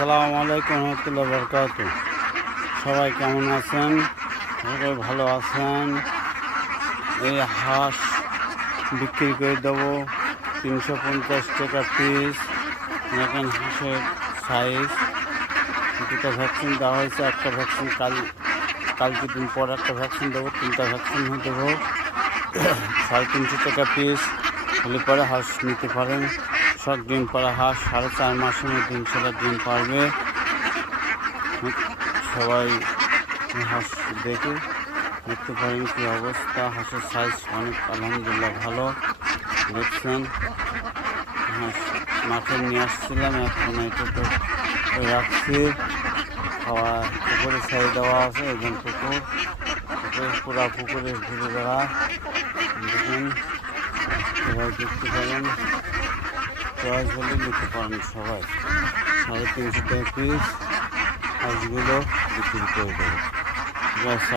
আসসালামু আলাইকুম রহমতুল্লাহ বরকাত। সবাই কেমন আছেন? সবাই ভালো আছেন? এই হাঁস বিক্রি করে দেবো 350 টাকা পিস। দেখেন হাঁসের সাইজ। দুটো ভ্যাকসিন দেওয়া হয়েছে। একটা ভ্যাকসিন কালকে দিন পর একটা ভ্যাকসিন দেবো, 3টা ভ্যাকসিন দেবো। 350 টাকা পিস হলে পরে হাঁস নিতে পারেন। সব ডিম পাড়া হাঁস 4.5 মাসের মধ্যে ইনশাল্লাহ ডিম পারবে। সবাই হাঁস দেখতে পারেন কী অবস্থা। হাঁসের সাইজ অনেক আলহামদুলিল্লাহ ভালো। দেখছেন হাঁস মাঠে নিয়ে আসছিলাম, এখন এটা তো রাখছি। খাওয়া পুকুরে ছাই দেওয়া আছে, একজন পুরা পুকুরে ঘুরে বেড়া। দেখুন সবাই দেখতে পারেন, চয়েস হলে নিতে পারেন সবাই। 350 টাকা পিস হাঁসগুলো বিক্রি করে দেবো।